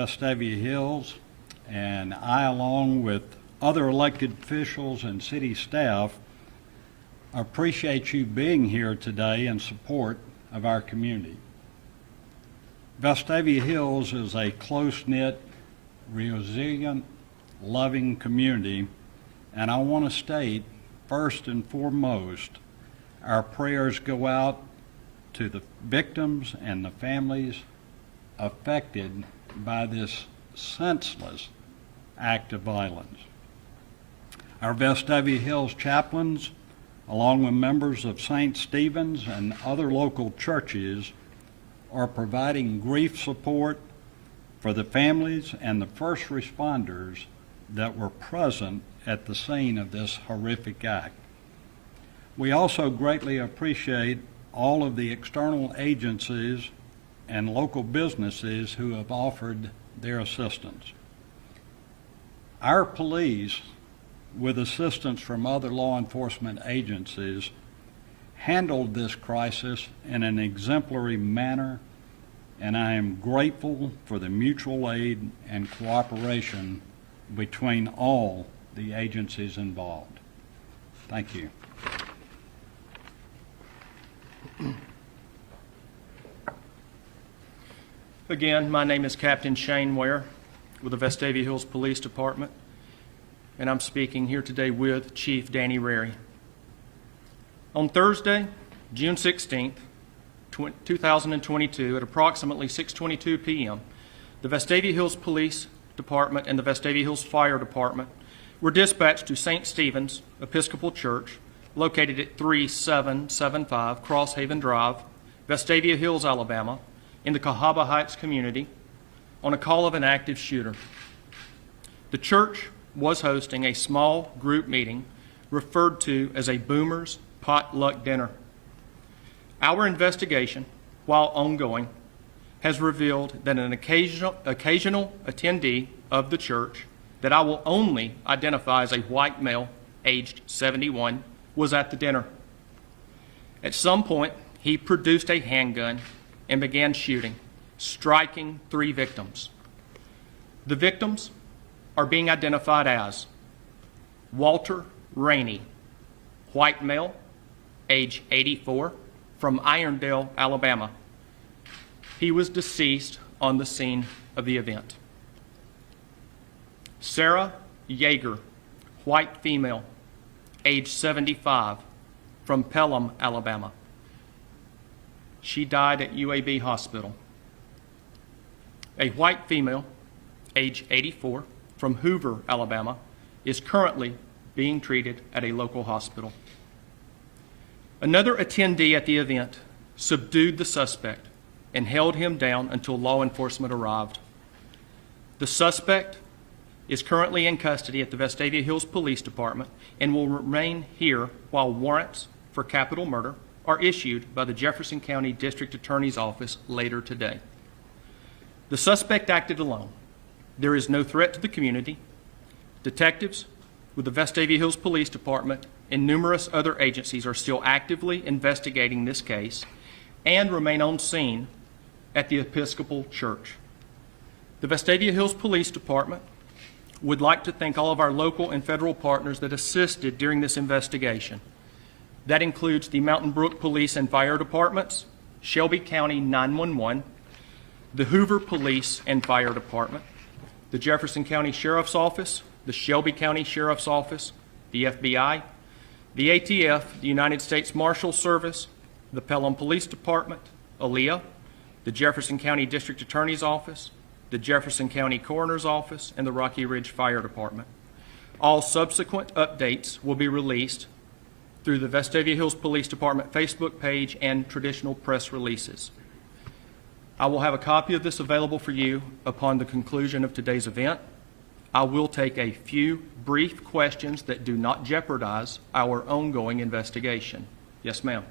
Vestavia Hills, and I, along with other elected officials and city staff, appreciate you being here today in support of our community. Vestavia Hills is a close-knit, resilient, loving community, and I want to state, first and foremost, our prayers go out to the victims and the families affected by this senseless act of violence. Our Vestavia Hills chaplains, along with members of St. Stephen's and other local churches, are providing grief support for the families and the first responders that were present at the scene of this horrific act. We also greatly appreciate all of the external agencies and local businesses who have offered their assistance. Our police, with assistance from other law enforcement agencies, handled this crisis in an exemplary manner, and I am grateful for the mutual aid and cooperation between all the agencies involved. Thank you. Again, my name is Captain Shane Ware with the Vestavia Hills Police Department, and I'm speaking here today with Chief Danny Rary. On Thursday, June 16th, 2022, at approximately 6:22 p.m., the Vestavia Hills Police Department and the Vestavia Hills Fire Department were dispatched to St. Stephen's Episcopal Church, located at 3775 Crosshaven Drive, Vestavia Hills, Alabama, in the Cahaba Heights community, on a call of an active shooter. The church was hosting a small group meeting referred to as a Boomers Potluck Dinner. Our investigation, while ongoing, has revealed that an occasional attendee of the church that I will only identify as a white male, aged 71, was at the dinner. At some point, he produced a handgun and began shooting, striking 3 victims. The victims are being identified as Walter Rainey, white male, age 84, from Irondale, Alabama. He was deceased on the scene of the event. Sarah Yeager, white female, age 75, from Pelham, Alabama. She died at UAB Hospital. A white female, age 84, from Hoover, Alabama, is currently being treated at a local hospital. Another attendee at the event subdued the suspect and held him down until law enforcement arrived. The suspect is currently in custody at the Vestavia Hills Police Department and will remain here while warrants for capital murder are issued by the Jefferson County District Attorney's Office later today. The suspect acted alone. There is no threat to the community. Detectives with the Vestavia Hills Police Department and numerous other agencies are still actively investigating this case and remain on scene at the Episcopal Church. The Vestavia Hills Police Department would like to thank all of our local and federal partners that assisted during this investigation. That includes the Mountain Brook Police and Fire Departments, Shelby County 911, the Hoover Police and Fire Department, the Jefferson County Sheriff's Office, the Shelby County Sheriff's Office, the FBI, the ATF, the United States Marshal Service, the Pelham Police Department, ALEA, the Jefferson County District Attorney's Office, the Jefferson County Coroner's Office, and the Rocky Ridge Fire Department. All subsequent updates will be released through the Vestavia Hills Police Department Facebook page and traditional press releases. I will have a copy of this available for you upon the conclusion of today's event. I will take a few brief questions that do not jeopardize our ongoing investigation. Yes, ma'am.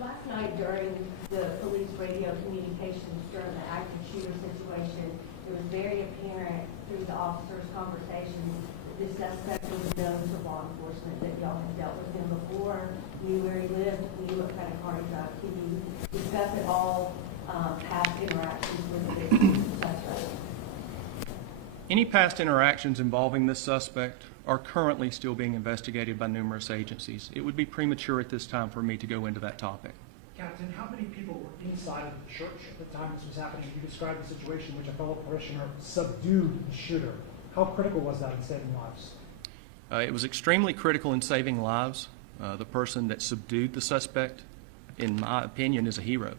Last night during the police radio communications during the active shooter situation, it was very apparent through the officers' conversations that this suspect was known to law enforcement, that y'all had dealt with him before, knew where he lived, knew what kind of car he drove. Can you discuss at all past interactions with the victims, etc.? Any past interactions involving this suspect are currently still being investigated by numerous agencies. It would be premature at this time for me to go into that topic. Captain, how many people were inside of the church at the time this was happening? You described the situation in which a fellow parishioner subdued the shooter. How critical was that in saving lives? It was extremely critical in saving lives. The person that subdued the suspect, in my opinion, is a hero.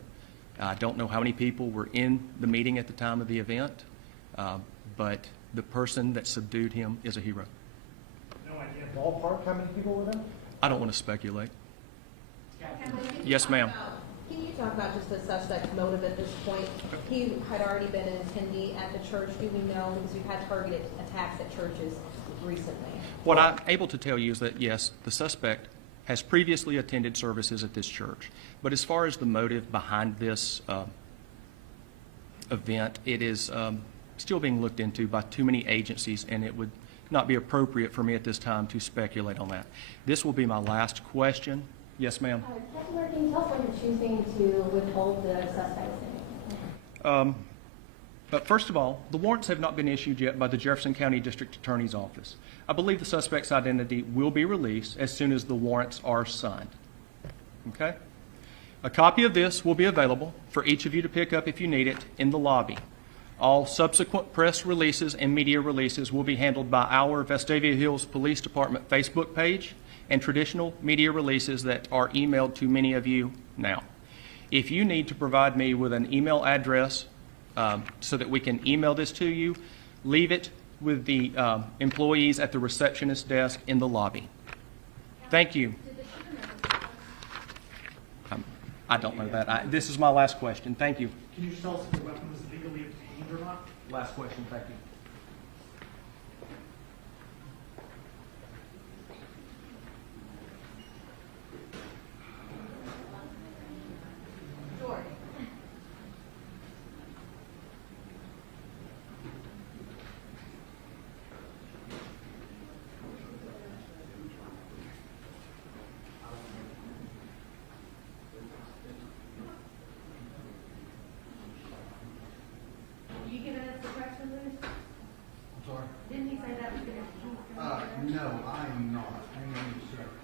I don't know how many people were in the meeting at the time of the event, but the person that subdued him is a hero. No idea ballpark how many people were there? I don't want to speculate. Yes, ma'am. Can you talk about just the suspect's motive at this point? He had already been an attendee at the church. Do we know, because we've had targeted attacks at churches recently? What I'm able to tell you is that, yes, the suspect has previously attended services at this church. But as far as the motive behind this event, it is still being looked into by too many agencies, and it would not be appropriate for me at this time to speculate on that. This will be my last question. Yes, ma'am. Captain Murray, can you tell us why you're choosing to withhold the suspect's name? But first of all, the warrants have not been issued yet by the Jefferson County District Attorney's Office. I believe the suspect's identity will be released as soon as the warrants are signed. Okay? A copy of this will be available for each of you to pick up if you need it in the lobby. All subsequent press releases and media releases will be handled by our Vestavia Hills Police Department Facebook page and traditional media releases that are emailed to many of you now. If you need to provide me with an email address so that we can email this to you, leave it with the employees at the receptionist desk in the lobby. Thank you. I don't know that. This is my last question. Thank you. Can you just tell us if the weapon was legally obtained or not? Last question. Thank you.